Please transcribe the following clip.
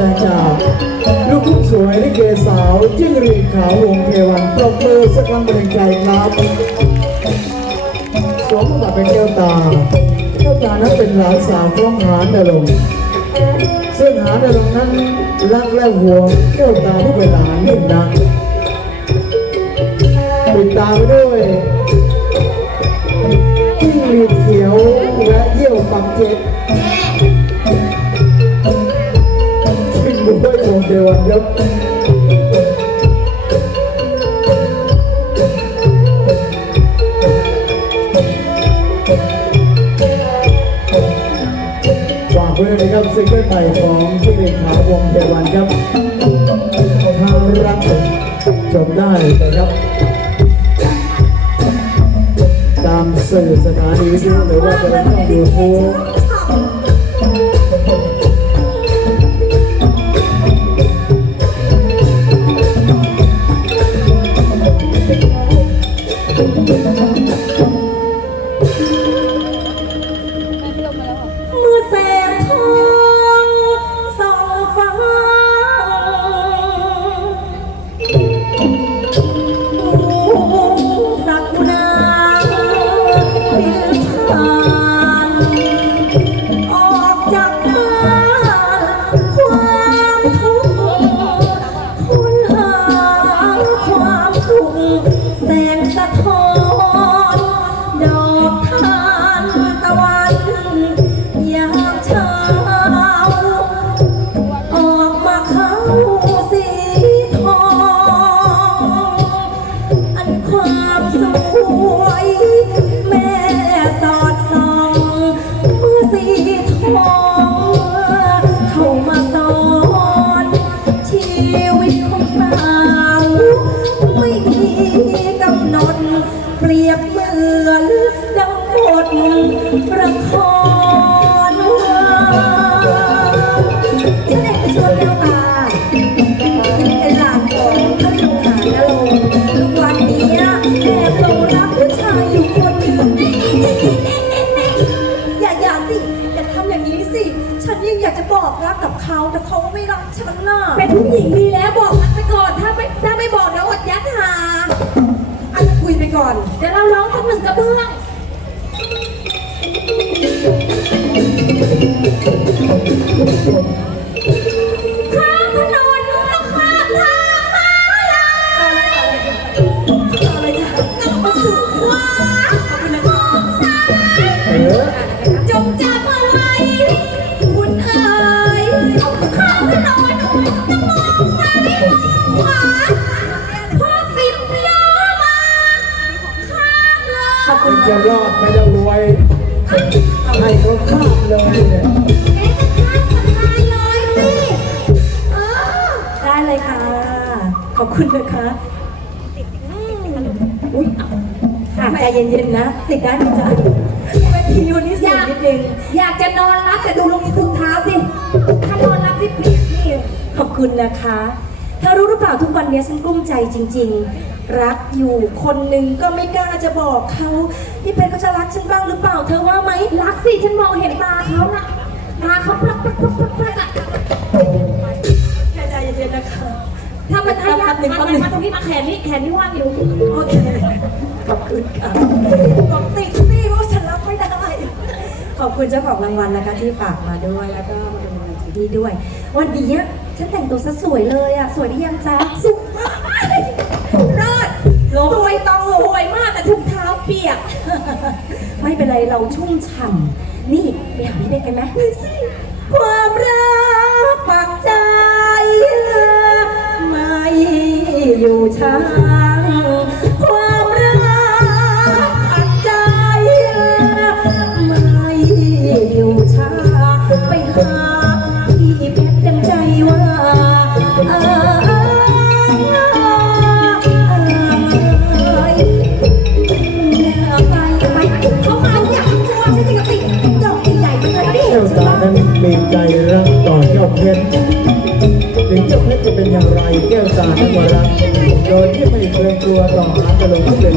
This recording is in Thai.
ดงจาก ลูกทุ่งสวยลิเกสาวจิ้งหรีดขาววงเทวันปรบมือสักครั้งเป็นใจครับ สวมบทบาเป็นแก้วตาแก้วตานั้นเป็นหลานสาวของหานนรงซึ่งหานนรงนั้นรักและห่วงแก้วตาผู้เป็นหลานยิ่งนักปิดตาไปด้วยจิ้งหรีดเขียวและเยี่ยวปักเจ็ด เทวันครับฝากไว้เลยนะครับซิงเกิลใหม่ของจิ้งหรีดขาวงเทวันครับถ้ารักจบได้นะครับ ตามสื่อสถานีวิทยุหรือว่าจะเป็นช่องยูทูบ เปรียบเหมือนดังบทละครฉันเองเป็นชวนแก้วตาเป็นหลานของท่านลุงหานนรงค์ทุกวันนี้แอบหลงรักผู้ชายอยู่คนหนึ่งอย่าอย่าสิ อย่าทำอย่างนี้สิ ฉันยังอยากจะบอกรักกับเขาแต่เขาไม่รักฉันน่ะเป็นผู้หญิงดีแล้วบอกมันไปก่อน ถ้าไม่ถ้าไม่บอกเดี๋ยวอดยัดหาอันคุยไป ก่อน เดี๋ยวเราร้องสักหนึ่งกระเบื้องข้ จะรอดไม่ต้องรวยให้เขาข้ามเลยเนี่ยได้เลยค่ะ ขอบคุณนะคะอืมอุ้ยค่ะใจเย็นๆนะ ติดได้ไหมจ๊ะเวทีวันนี้สูงนิดนึง อยากจะนอนรับแต่ดูลงที่ถุงเท้าสิถ้านอนรับที่เปียกนี่ ขอบคุณนะคะ เธอรู้หรือเปล่าทุกวันนี้ฉันกลุ้มใจจริง ๆ รักอยู่คนหนึ่งก็ไม่กล้าจะบอกเขาพี่เพชรเขาจะรักฉันบ้างหรือเปล่าเธอว่าไหมรักสิฉันมองเห็นตาเขาน่ะตาเขาปลักปลักปลักปลักปลักอะแค่ใจเย็นๆนะคะถ้ามันให้ยากแป๊บหนึ่งมาแป๊บหนึ่งมาตรงนี้มาแขนนี่แขนนี่ว่างอยู่โอเคขอบคุณค่ะบอกติดนี่ว่าฉันรับไม่ได้ ขอบคุณเจ้าของรางวัลนะคะที่ฝากมาด้วยแล้วก็มาดูในทีวีด้วย วันนี้ฉันแต่งตัวซะสวยเลยอะสวยได้ยังจ๊ะสวย สวยต้องสวยมากแต่ถุงเท้าเปียก ไม่เป็นไรเราชุ่มฉ่ำนี่ไปหาพี่เบกกันไหมสิควา นั้นมีใจรักต่อเจ้าเพชรถึงเจ้าเพชรจะเป็นอย่างไรแก้วตาทั้งหมดรักโดยที่ไม่เกรงกลัวต่อหาจะโหลกเป็น